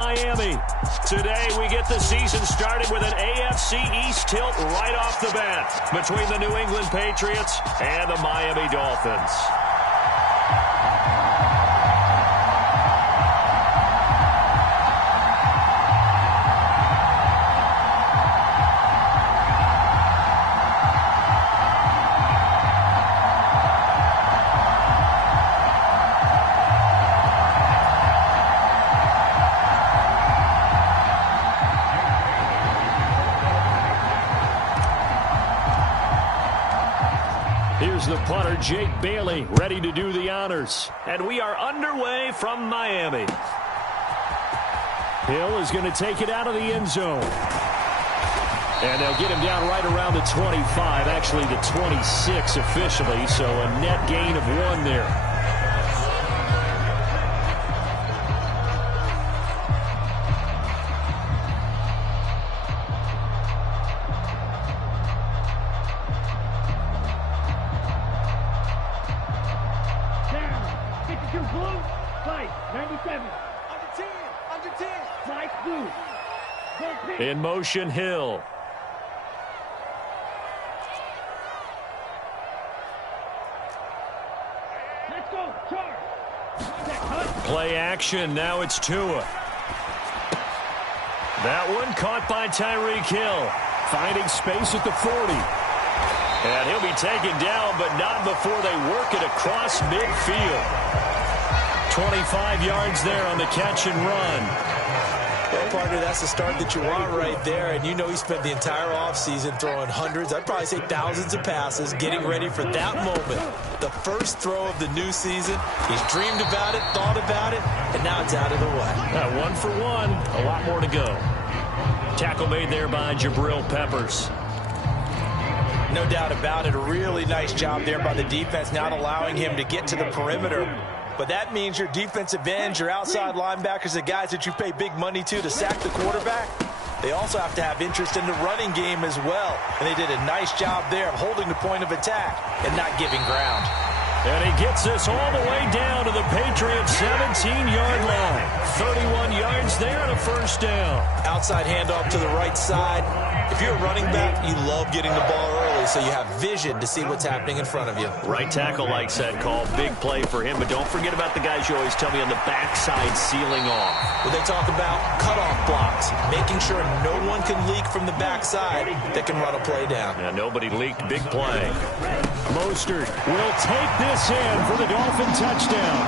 Miami. Today we get the season started with an AFC East tilt right off the bat between the New England Patriots and the Miami Dolphins. Here's the punter, Jake Bailey, ready to do the honors. And we are underway from Miami. Hill is going to take it out of the end zone. And they'll get him down right around the 25, actually the 26 officially, so a net gain of 1 there. In motion, Hill. Let's go, charge. Play action. Now it's Tua. That one caught by Tyreek Hill. Finding space at the 40. And he'll be taken down, but not before they work it across midfield. 25 yards there on the catch and run. Well, partner, that's the start that you want right there. And you know he spent the entire offseason throwing hundreds, I'd probably say thousands of passes, getting ready for that moment. The first throw of the new season. He's dreamed about it, thought about it, and now it's out of the way. 1 for 1. A lot more to go. Tackle made there by Jabril Peppers. No doubt about it. A really nice job there by the defense, not allowing him to get to the perimeter. But that means your defensive ends, your outside linebackers, the guys that you pay big money to sack the quarterback, they also have to have interest in the running game as well. And they did a nice job there of holding the point of attack and not giving ground. And he gets us all the way down to the Patriots' 17-yard line. 31 yards there and a first down. Outside handoff to the right side. If you're a running back, you love getting the ball early so you have vision to see what's happening in front of you. Right tackle likes that call. Big play for him. But don't forget about the guys you always tell me on the backside sealing off. When they talk about cutoff blocks, making sure no one can leak from the backside that can run a play down. Yeah, nobody leaked. Big play. Mostert will take this in for the Dolphin touchdown.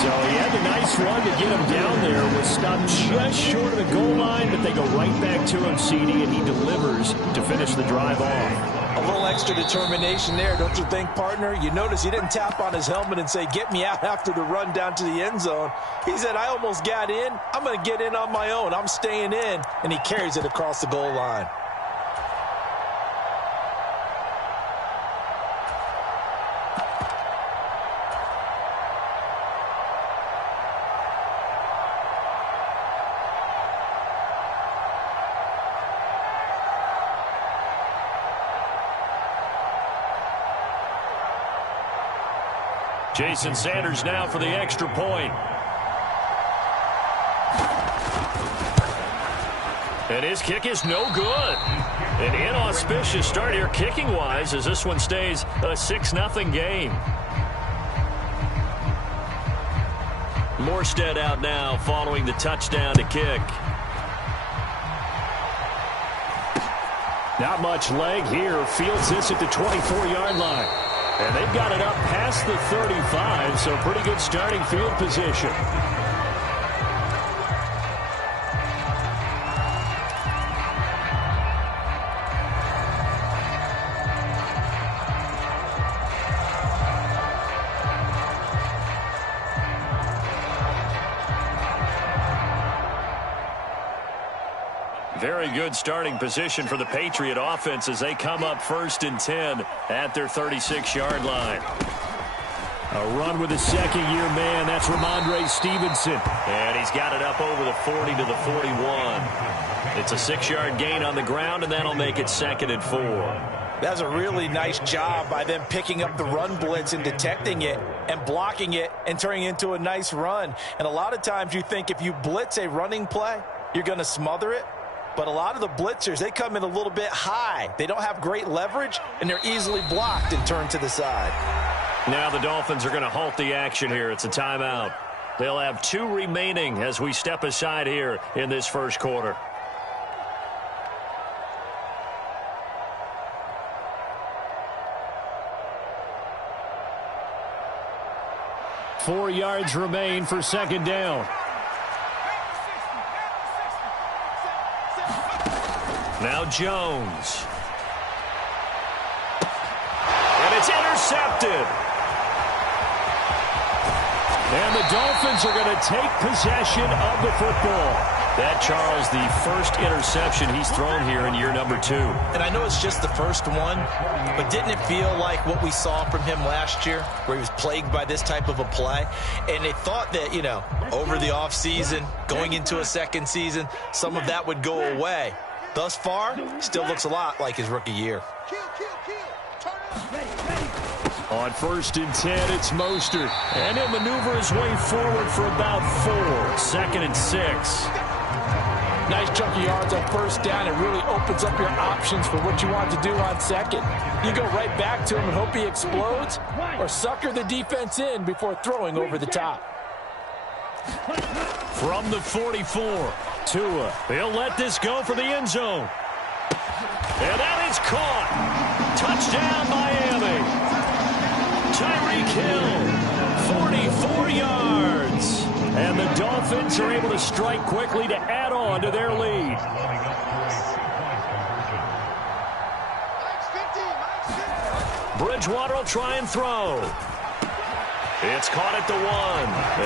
So he had a nice run to get him down there. Was stopped just short of the goal line, but they go right back to him, CD, and he delivers to finish the drive off. A little extra determination there, don't you think, partner? You notice he didn't tap on his helmet and say, get me out after the run down to the end zone. He said, I almost got in. I'm going to get in on my own. I'm staying in. And he carries it across the goal line. Jason Sanders now for the extra point. And his kick is no good. An inauspicious start here kicking-wise as this one stays a 6-0 game. Morstead out now following the touchdown to kick. Not much leg here. Fields this at the 24-yard line. And they've got it up past the 35, so pretty good starting field position. Very good starting position for the Patriot offense as they come up 1st and 10 at their 36-yard line. A run with a second-year man. That's Ramondre Stevenson. And he's got it up over the 40 to the 41. It's a 6-yard gain on the ground, and that'll make it 2nd and 4. That's a really nice job by them picking up the run blitz and detecting it. and blocking it and turning it into a nice run. And a lot of times you think if you blitz a running play, you're going to smother it. But a lot of the blitzers, they come in a little bit high. They don't have great leverage, and they're easily blocked and turned to the side. Now the Dolphins are going to halt the action here. It's a timeout. They'll have 2 remaining as we step aside here in this first quarter. Four yards remain for second down. Now Jones. And it's intercepted. And the Dolphins are going to take possession of the football. That, Charles, the first interception he's thrown here in year number 2. And I know it's just the first one, but didn't it feel like what we saw from him last year, where he was plagued by this type of a play? And they thought that, you know, over the offseason, going into a second season, some of that would go away. Thus far, still looks a lot like his rookie year. On 1st and 10, it's Mostert. And he'll maneuver his way forward for about 4. 2nd and 6. Nice chunk of yards on first down. It really opens up your options for what you want to do on second. You go right back to him and hope he explodes, or sucker the defense in before throwing over the top. From the 44, Tua. He'll let this go for the end zone. And that is caught. Touchdown, Miami. Tyreek Hill, 44 yards. And the Dolphins are able to strike quickly to add on to their lead. Bridgewater will try and throw. It's caught at the 1.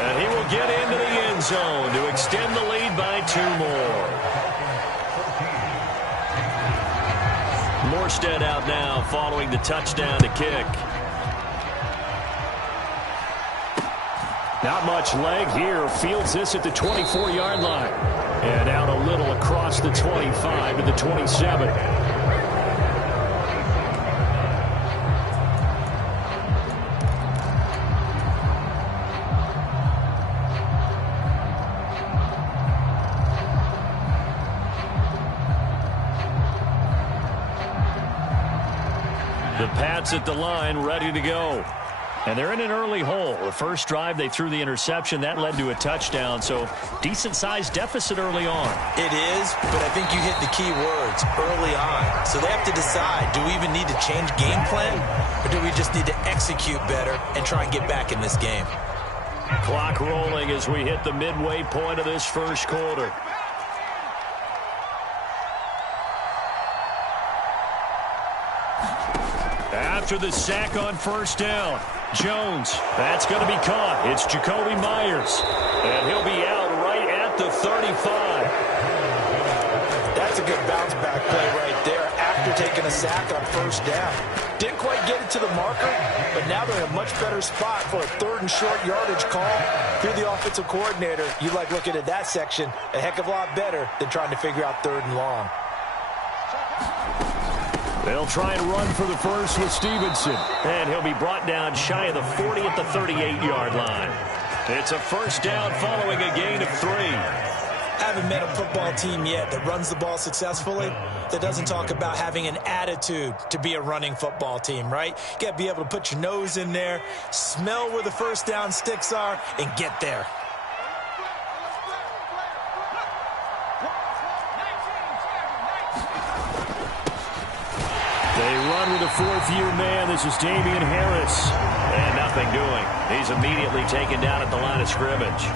And he will get into the end zone to extend the lead by 2 more. Morstead out now following the touchdown to kick. Not much leg here. Fields this at the 24-yard line. And out a little across the 25 to the 27. The Pats at the line, ready to go. And they're in an early hole. The first drive, they threw the interception. That led to a touchdown, so decent-sized deficit early on. It is, but I think you hit the key words, early on. So they have to decide, do we even need to change game plan, or do we just need to execute better and try and get back in this game? Clock rolling as we hit the midway point of this first quarter. After the sack on first down, Jones, that's going to be caught. It's Jacoby Myers, and he'll be out right at the 35. That's a good bounce-back play right there after taking a sack on first down. Didn't quite get it to the marker, but now they're in a much better spot for a 3rd and short yardage call. If you're the offensive coordinator, you like looking at that section a heck of a lot better than trying to figure out 3rd and long. They'll try and run for the first with Stevenson. And he'll be brought down shy of the 40 at the 38-yard line. It's a first down following a gain of 3. I haven't met a football team yet that runs the ball successfully that doesn't talk about having an attitude to be a running football team, right? You got to be able to put your nose in there, smell where the first down sticks are, and get there. They run with a 4th-year man. This is Damian Harris. And nothing doing. He's immediately taken down at the line of scrimmage.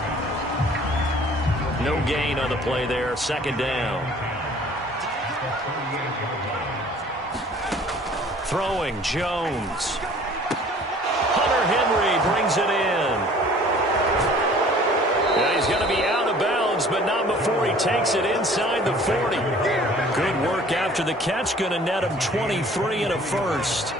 No gain on the play there. Second down. Throwing, Jones. Hunter Henry brings it in. Yeah, he's going to be out of bounds, but not before he takes it inside the 40. Good work after the catch. Going to net him 23 and a first.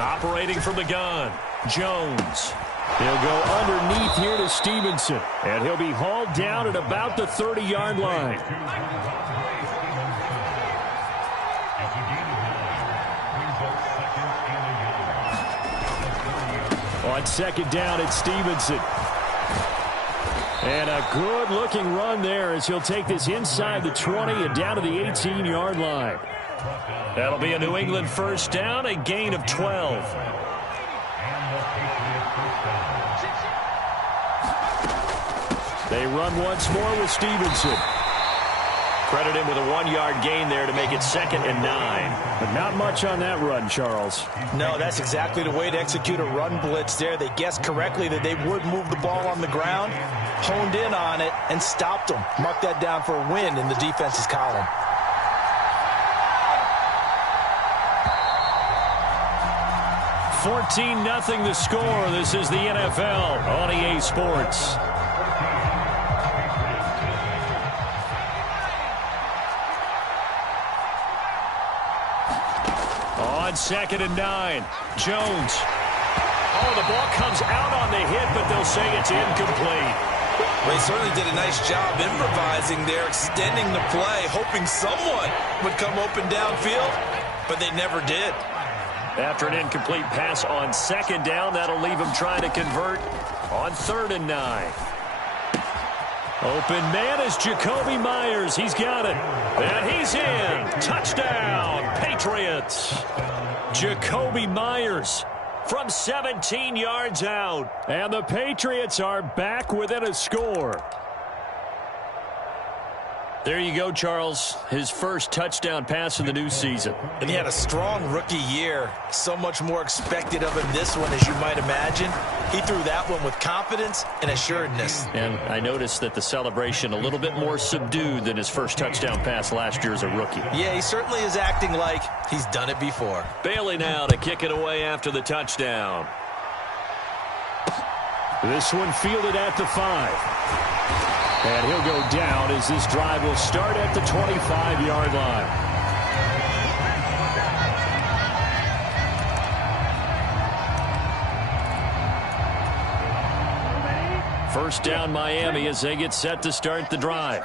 Operating from the gun, Jones. He'll go underneath here to Stevenson, and he'll be hauled down at about the 30-yard line. On second down, it's Stevenson. And a good-looking run there as he'll take this inside the 20 and down to the 18-yard line. That'll be a New England first down, a gain of 12. They run once more with Stevenson. Credit him with a 1-yard gain there to make it 2nd and 9. But not much on that run, Charles. No, that's exactly the way to execute a run blitz there. They guessed correctly that they would move the ball on the ground, honed in on it, and stopped them. Mark that down for a win in the defense's column. $14-0 the score. This is the NFL on EA Sports. On 2nd and 9, Jones. Oh, the ball comes out on the hit, but they'll say it's incomplete. They certainly did a nice job improvising there, extending the play, hoping someone would come open downfield, but they never did. After an incomplete pass on 2nd down, that'll leave him trying to convert on 3rd and 9. Open man is Jacoby Myers. He's got it. And he's in. Touchdown, Patriots. Jacoby Myers from 17 yards out. And the Patriots are back within a score. There you go, Charles. His first touchdown pass of the new season. And he had a strong rookie year. So much more expected of him this one, as you might imagine. He threw that one with confidence and assuredness. And I noticed that the celebration a little bit more subdued than his first touchdown pass last year as a rookie. Yeah, he certainly is acting like he's done it before. Bailey now to kick it away after the touchdown. This one fielded at the 5. And he'll go down as this drive will start at the 25-yard line. First down Miami as they get set to start the drive.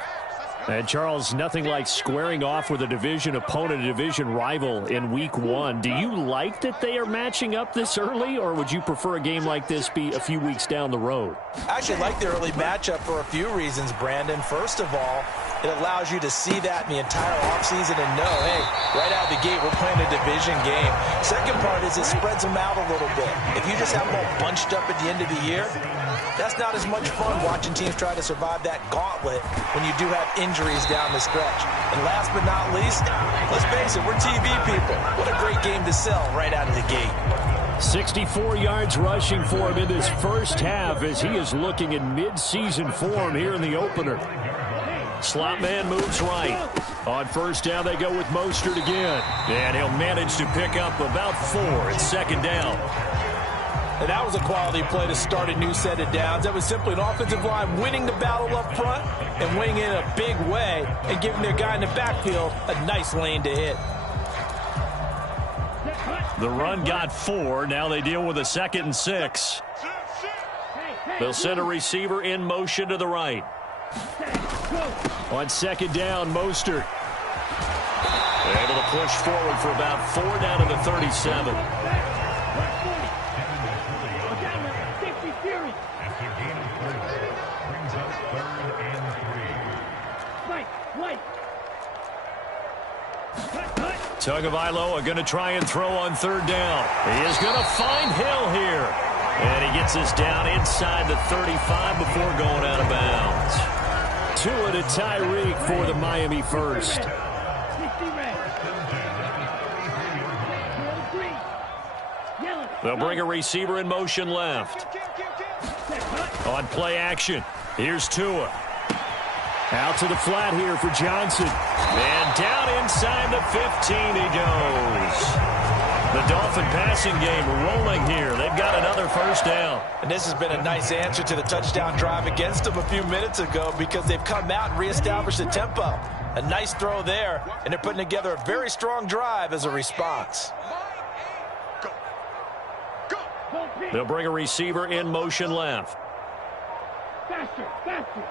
And, Charles, nothing like squaring off with a division opponent, a division rival in Week 1. Do you like that they are matching up this early, or would you prefer a game like this be a few weeks down the road? I actually like the early matchup for a few reasons, Brandon. First of all, it allows you to see that in the entire offseason and know, hey, right out of the gate, we're playing a division game. Second part is it spreads them out a little bit. If you just have them all bunched up at the end of the year, that's not as much fun watching teams try to survive that gauntlet when you do have injuries down the stretch. And last but not least, let's face it, we're TV people. What a great game to sell right out of the gate. 64 yards rushing for him in this first half as he is looking in mid-season form here in the opener. Slot man moves right. On first down, they go with Mostert again. And he'll manage to pick up about 4 at 2nd down. And that was a quality play to start a new set of downs. That was simply an offensive line winning the battle up front and winning in a big way and giving their guy in the backfield a nice lane to hit. The run got 4. Now they deal with a 2nd and 6. They'll send a receiver in motion to the right. On 2nd down, Mostert. Able to push forward for about 4 down to the 37. Tagovailoa going to try and throw on 3rd down. He is going to find Hill here. And he gets us down inside the 35 before going out of bounds. Tua to Tyreek for the Miami first. They'll bring a receiver in motion left. On play action, here's Tua. Out to the flat here for Johnson. And down inside the 15 he goes. The Dolphin passing game rolling here. They've got another first down. And this has been a nice answer to the touchdown drive against them a few minutes ago because they've come out and reestablished the tempo. A nice throw there, and they're putting together a very strong drive as a response. They'll bring a receiver in motion left. Faster, faster.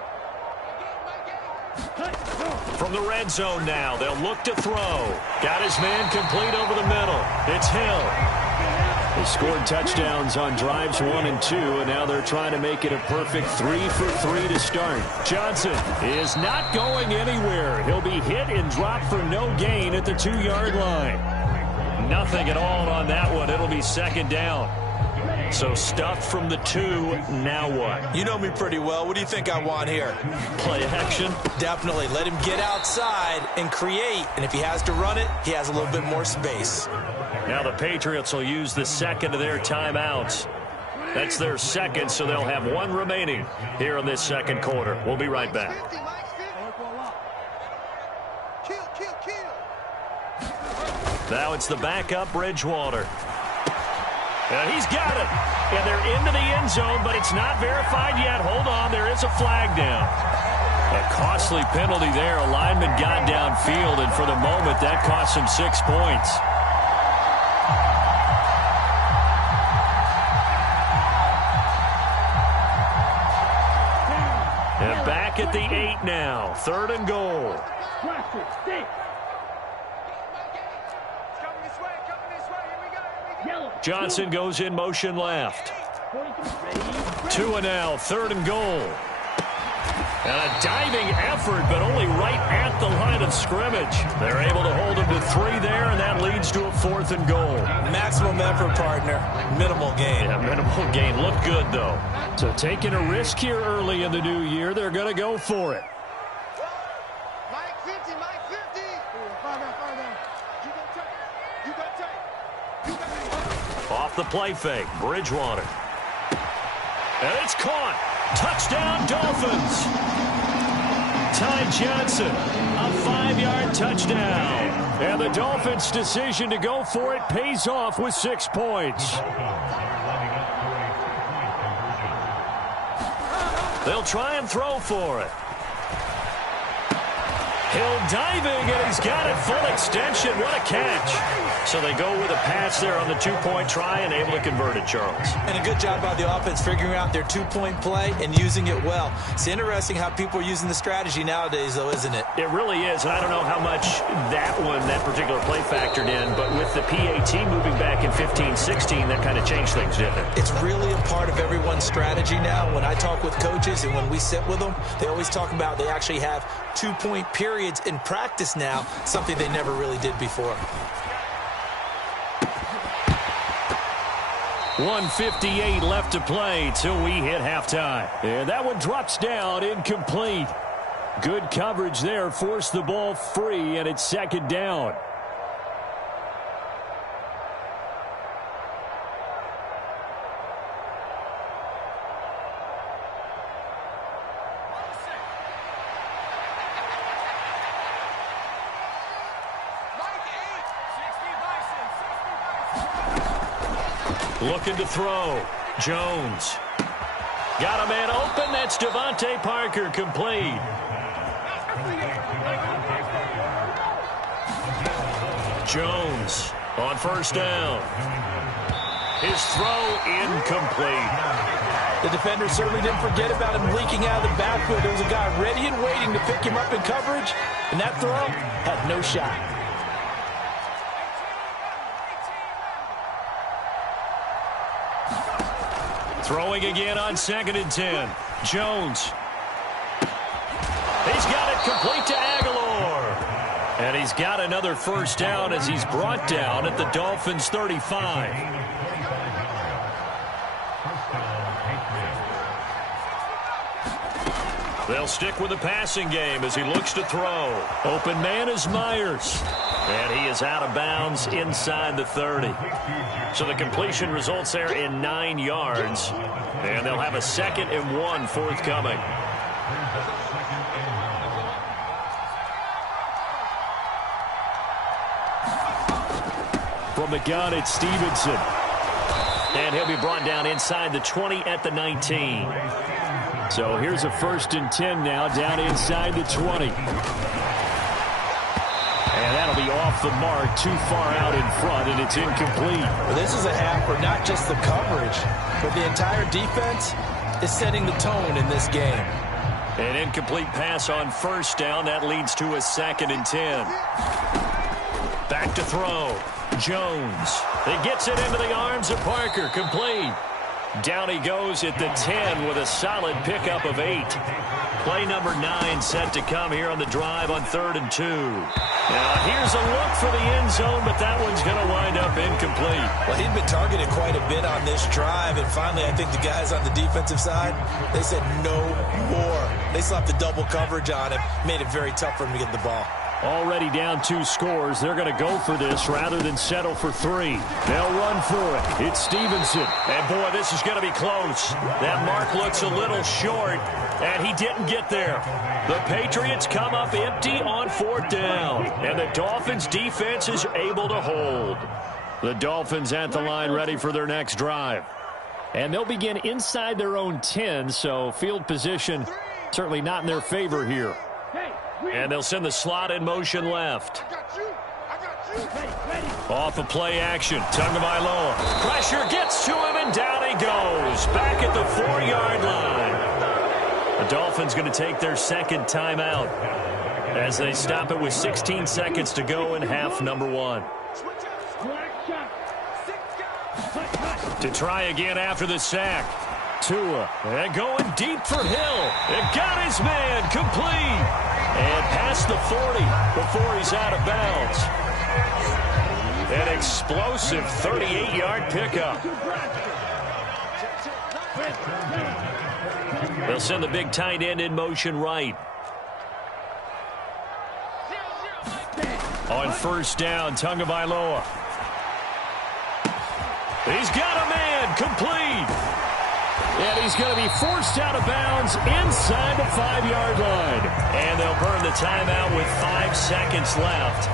From the red zone now, they'll look to throw. Got his man complete over the middle. It's Hill. They scored touchdowns on drives 1 and 2, and now they're trying to make it a perfect 3 for 3 to start. Johnson is not going anywhere. He'll be hit and dropped for no gain at the 2-yard line. Nothing at all on that one. It'll be second down. So stuffed from the 2, now what? You know me pretty well. What do you think I want here? Play action? Definitely. Let him get outside and create. And if he has to run it, he has a little bit more space. Now the Patriots will use the second of their timeouts. That's their second, so they'll have 1 remaining here in this second quarter. We'll be right back. Now it's the backup, Bridgewater. And he's got it. And they're into the end zone, but it's not verified yet. Hold on, there is a flag down. A costly penalty there. A lineman got downfield, and for the moment, that cost him 6 points. And back at the 8 now. 3rd and goal. Johnson goes in motion left. 2 and now, 3rd and goal. And a diving effort, but only right at the line of scrimmage. They're able to hold him to 3 there, and that leads to a 4th and goal. Maximum effort, partner. Minimal gain. Yeah, minimal gain. Looked good, though. So taking a risk here early in the new year, they're going to go for it. Mike 50. You got tape. Off the play fake, Bridgewater. And it's caught. Touchdown, Dolphins. Ty Johnson, a 5-yard touchdown. And the Dolphins' decision to go for it pays off with 6 points. They'll try and throw for it. Hill diving, and he's got it full extension. What a catch. So they go with a pass there on the 2-point try and able to convert it, Charles. And a good job by the offense figuring out their 2-point play and using it well. It's interesting how people are using the strategy nowadays, though, isn't it? It really is, and I don't know how much that particular play factored in, but with the PAT moving back in 15-16, that kind of changed things, didn't it? It's really a part of everyone's strategy now. When I talk with coaches and when we sit with them, they always talk about they actually have 2-point periods in practice now, something they never really did before. 1:58 left to play till we hit halftime. And that one drops down, incomplete. Good coverage there, forced the ball free, and it's second down. Looking to throw. Jones. Got a man open. That's Devontae Parker, complete. Jones on first down. His throw incomplete. The defender certainly didn't forget about him leaking out of the backfield. There was a guy ready and waiting to pick him up in coverage, and that throw had no shot. Throwing again on 2nd and 10. Jones. He's got it complete to Aguilar. And he's got another first down as he's brought down at the Dolphins' 35. They'll stick with the passing game as he looks to throw. Open man is Myers. And he is out of bounds inside the 30. So the completion results there in 9 yards. And they'll have a 2nd and 1 forthcoming. From the gun, it's Stevenson. And he'll be brought down inside the 20 at the 19. So here's a 1st and 10 now, down inside the 20. And that'll be off the mark, too far out in front, and it's incomplete. Well, this is a half where not just the coverage, but the entire defense is setting the tone in this game. An incomplete pass on first down. That leads to a 2nd and 10. Back to throw. Jones. He gets it into the arms of Parker. Complete. Down he goes at the 10 with a solid pickup of 8. Play number 9 set to come here on the drive on 3rd and 2. Now here's a look for the end zone, but that one's going to wind up incomplete. Well, he'd been targeted quite a bit on this drive, and finally I think the guys on the defensive side, they said no more. They slapped the double coverage on him, made it very tough for him to get the ball. Already down 2 scores. They're going to go for this rather than settle for 3. They'll run for it. It's Stevenson. And, boy, this is going to be close. That mark looks a little short, and he didn't get there. The Patriots come up empty on 4th down, and the Dolphins' defense is able to hold. The Dolphins at the line ready for their next drive. And they'll begin inside their own 10, so field position certainly not in their favor here. And they'll send the slot in motion left. Off of play action. Tagovailoa. Pressure gets to him, and down he goes. Back at the 4-yard line. The Dolphins going to take their second timeout as they stop it with 16 seconds to go in half number 1. To try again after the sack. Tua. And going deep for Hill. It got his man. Complete. And past the 40 before he's out of bounds. An explosive 38-yard pickup. They'll send the big tight end in motion right. On 1st down, Tagovailoa. He's got a man. Complete. And he's going to be forced out of bounds inside the 5-yard line. And they'll burn the timeout with 5 seconds left.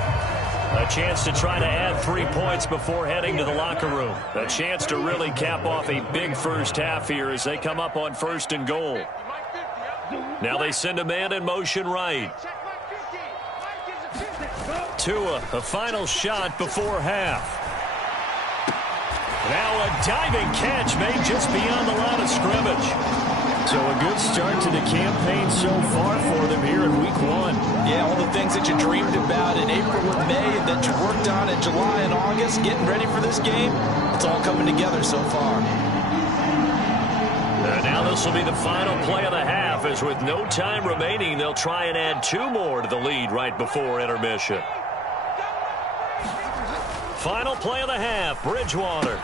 A chance to try to add 3 points before heading to the locker room. A chance to really cap off a big first half here as they come up on 1st and goal. Now they send a man in motion right. Tua, a final shot before half. Now a diving catch made just beyond the line of scrimmage. So a good start to the campaign so far for them here in week 1. Yeah, all the things that you dreamed about in April and May and that you worked on in July and August, getting ready for this game, it's all coming together so far. Now this will be the final play of the half, as with no time remaining, they'll try and add 2 more to the lead right before intermission. Final play of the half, Bridgewater.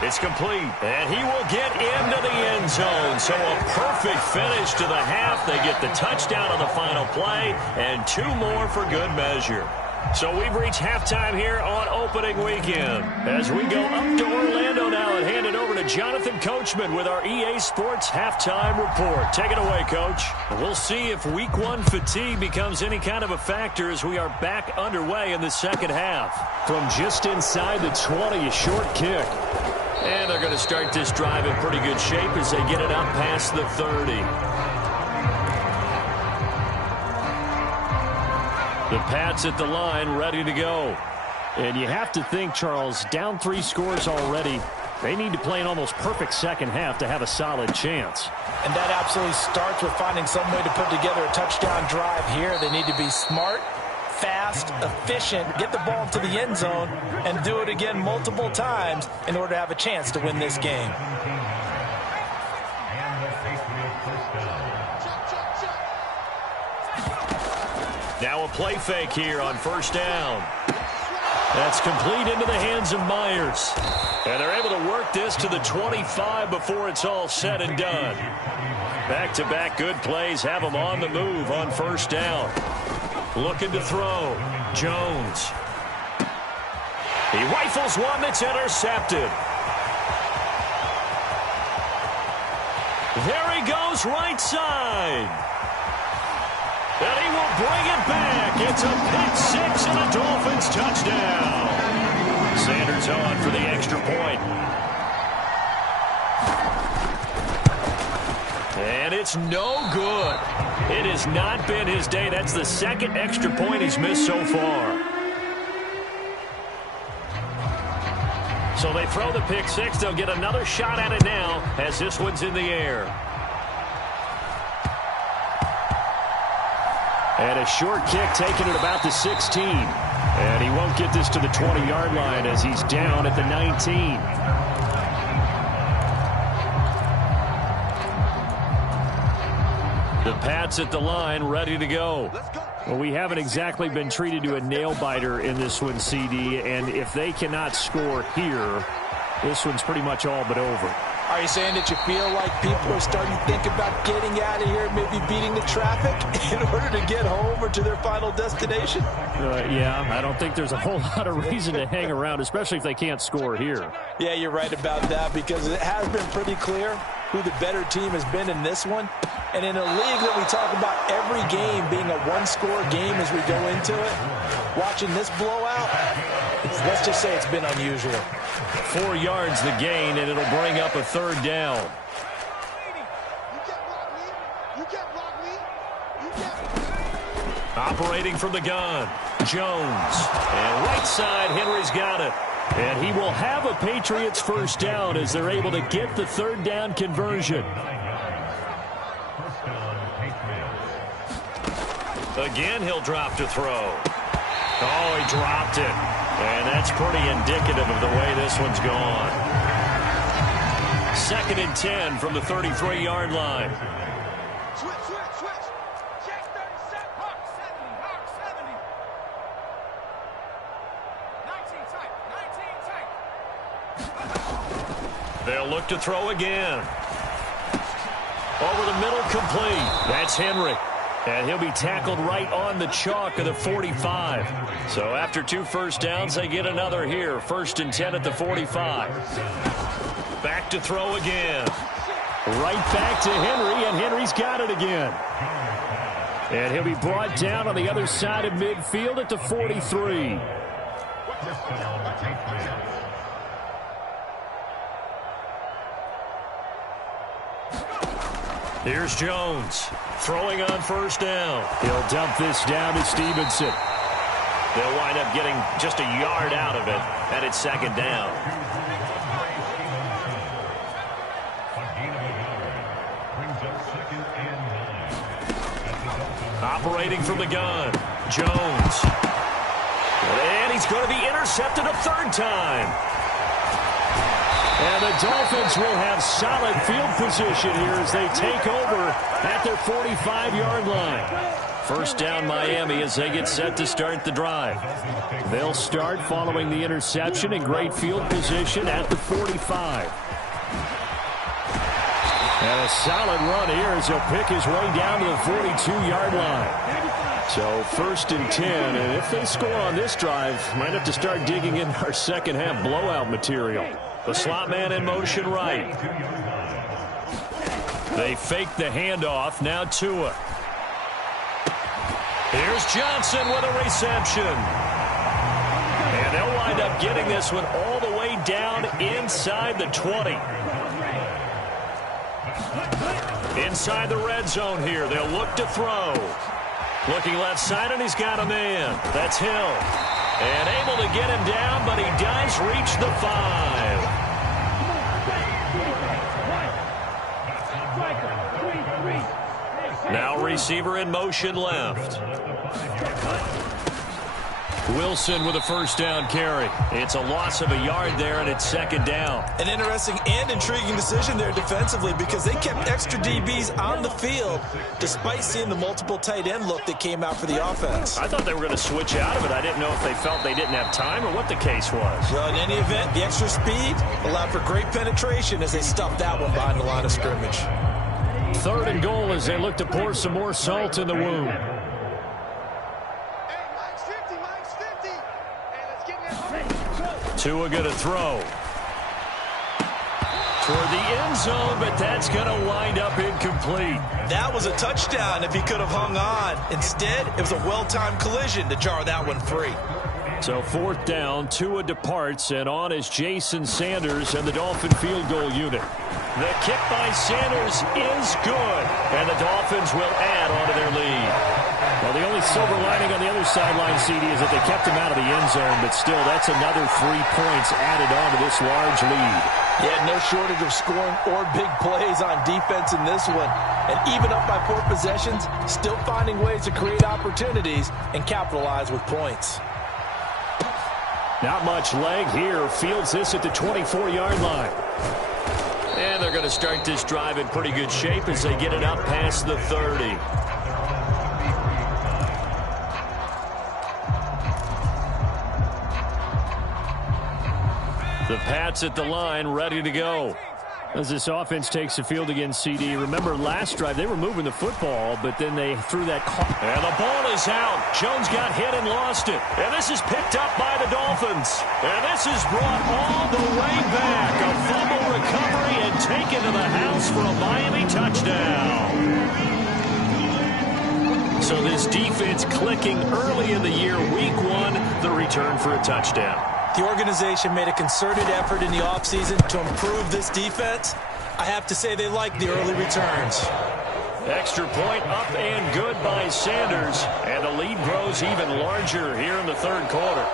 It's complete, and he will get into the end zone. So a perfect finish to the half. They get the touchdown on the final play, and 2 more for good measure. So we've reached halftime here on opening weekend. As we go up to Orlando now and hand it over to Jonathan Coachman with our EA Sports Halftime Report. Take it away, Coach. We'll see if week 1 fatigue becomes any kind of a factor as we are back underway in the second half. From just inside the 20, a short kick. And they're going to start this drive in pretty good shape as they get it up past the 30. The Pats at the line, ready to go. And you have to think, Charles, down 3 scores already. They need to play an almost perfect second half to have a solid chance. And that absolutely starts with finding some way to put together a touchdown drive here. They need to be smart, fast, efficient, get the ball to the end zone, and do it again multiple times in order to have a chance to win this game. Now a play fake here on 1st down. That's complete into the hands of Myers. And they're able to work this to the 25 before it's all said and done. Back-to-back good plays have them on the move on 1st down. Looking to throw. Jones. He rifles one that's intercepted. There he goes, right side. And he will bring it back. It's a pick 6 and a Dolphins touchdown. Sanders on for the extra point. And it's no good. It has not been his day. That's the 2nd extra point he's missed so far. So they throw the pick 6. They'll get another shot at it now as this one's in the air. And a short kick taken at about the 16. And he won't get this to the 20-yard line as he's down at the 19. The Pats at the line, ready to go. Well, we haven't exactly been treated to a nail-biter in this one, CD, and if they cannot score here, this one's pretty much all but over. Are you saying that you feel like people are starting to think about getting out of here, maybe beating the traffic in order to get home or to their final destination? Yeah, I don't think there's a whole lot of reason to hang around, especially if they can't score here. Yeah, you're right about that because it has been pretty clear who the better team has been in this one. And in a league that we talk about every game being a one-score game as we go into it, watching this blowout, let's just say it's been unusual. 4 yards the gain, and it'll bring up a third down. Operating from the gun, Jones. And right side, Henry's got it. And he will have a Patriots first down as they're able to get the third down conversion. Again, he'll drop to throw. Oh, he dropped it. And that's pretty indicative of the way this one's gone. 2nd and 10 from the 33-yard line. Switch. Check 37. Hawk 70. Hawk 70. 19 tight. They'll look to throw again. Over the middle, complete. That's Henry. And he'll be tackled right on the chalk of the 45. So after 2 first downs, they get another here. 1st and 10 at the 45. Back to throw again. Right back to Henry, and Henry's got it again. And he'll be brought down on the other side of midfield at the 43. Here's Jones. Throwing on first down. He'll dump this down to Stevenson. They'll wind up getting just a yard out of it, and it's 2nd down. Operating from the gun, Jones. And he's going to be intercepted a 3rd time. And the Dolphins will have solid field position here as they take over at their 45-yard line. First down Miami as they get set to start the drive. They'll start following the interception in great field position at the 45. And a solid run here as he'll pick his way down to the 42-yard line. So 1st and 10, and if they score on this drive, might have to start digging in our second half blowout material. The slot man in motion right. They fake the handoff. Now Tua. Here's Johnson with a reception. And they'll wind up getting this one all the way down inside the 20. Inside the red zone here. They'll look to throw. Looking left side, and he's got a man. That's Hill. And able to get him down, but he does reach the 5. Now receiver in motion left. Wilson with a first down carry. It's a loss of a yard there, and it's 2nd down. An interesting and intriguing decision there defensively because they kept extra DBs on the field despite seeing the multiple tight end look that came out for the offense. I thought they were going to switch out of it. I didn't know if they felt they didn't have time or what the case was. Well, in any event, the extra speed allowed for great penetration as they stuffed that one behind the line of scrimmage. 3rd and goal as they look to pour some more salt in the wound. Tua going to throw. Toward the end zone, but that's going to wind up incomplete. That was a touchdown if he could have hung on. Instead, it was a well-timed collision to jar that one free. So 4th down, Tua departs, and on is Jason Sanders and the Dolphin field goal unit. The kick by Sanders is good, and the Dolphins will add on to their lead. Well, the only silver lining on the other sideline, CD, is that they kept him out of the end zone, but still, that's another 3 points added on to this large lead. Yeah, no shortage of scoring or big plays on defense in this one. And even up by 4 possessions, still finding ways to create opportunities and capitalize with points. Not much leg here. Fields this at the 24-yard line. And they're going to start this drive in pretty good shape as they get it up past the 30. The Pats at the line, ready to go. As this offense takes the field against CD. Remember last drive, they were moving the football, but then they threw that call. And the ball is out. Jones got hit and lost it. And this is picked up by the Dolphins. And this is brought all the way back. A fumble recovery and taken to the house for a Miami touchdown. So this defense clicking early in the year, week 1, the return for a touchdown. The organization made a concerted effort in the offseason to improve this defense. I have to say they like the early returns. Extra point up and good by Sanders. And the lead grows even larger here in the third quarter.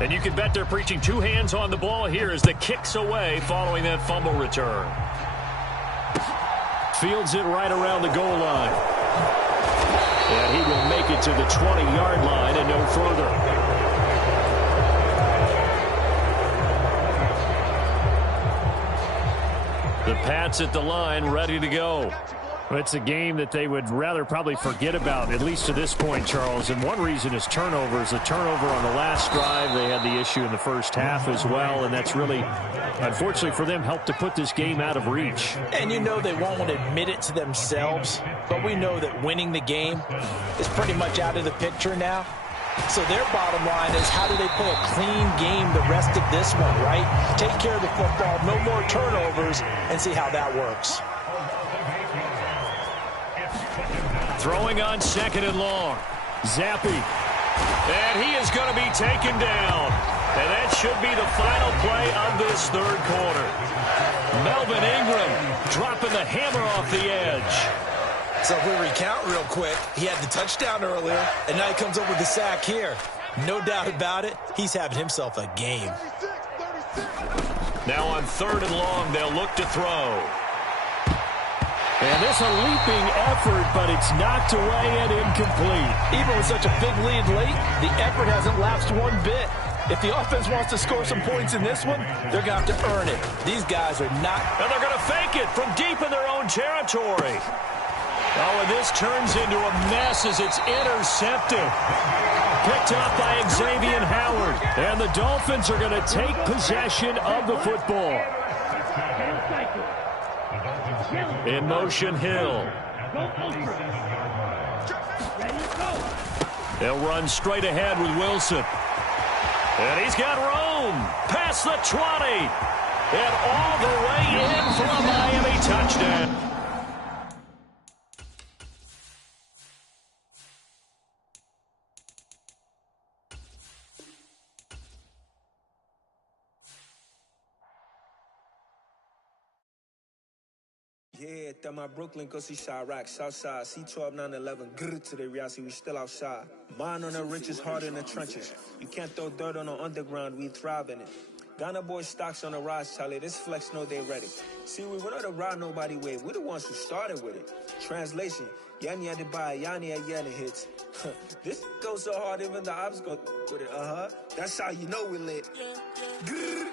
And you can bet they're preaching 2 hands on the ball here as the kick's away following that fumble return. Fields it right around the goal line. And he will make it to the 20-yard line and no further. The Pats at the line, ready to go. It's a game that they would rather probably forget about, at least to this point, Charles. And one reason is turnovers. A turnover on the last drive. They had the issue in the first half as well, and that's really, unfortunately for them, helped to put this game out of reach. And you know they won't want to admit it to themselves, but we know that winning the game is pretty much out of the picture now. So their bottom line is, how do they play a clean game the rest of this one, right? Take care of the football, no more turnovers, and see how that works. Throwing on 2nd and long. Zappi. And he is going to be taken down. And that should be the final play of this third quarter. Melvin Ingram dropping the hammer off the edge. So if we recount real quick, he had the touchdown earlier, and now he comes up with the sack here. No doubt about it, he's having himself a game. Now on 3rd and long, they'll look to throw. And this a leaping effort, but it's knocked away and incomplete. Even with such a big lead late, the effort hasn't lapsed one bit. If the offense wants to score some points in this one, they're going to have to earn it. These guys are not. And they're going to fake it from deep in their own territory. Oh, and this turns into a mess as it's intercepted. Picked up by Xavier Howard. And the Dolphins are going to take possession of the football. In motion, Hill. They'll run straight ahead with Wilson. And he's got room. Past the 20. And all the way in for a Miami touchdown. Yeah, that my Brooklyn, go see Chirac, Southside, C12, 911, grrr to the reality, we still outside. Mine on the riches, hard in the trenches. You can't throw dirt on the underground, we thrive in it. Ghana boys stocks on the rise, Charlie, this flex know they ready. See, we were not to ride nobody with, we're the ones who started with it. Translation, Yanni had to buy, Yanni had Yanni hits. This goes so hard, even the ops go with it, That's how you know we lit. Grrr,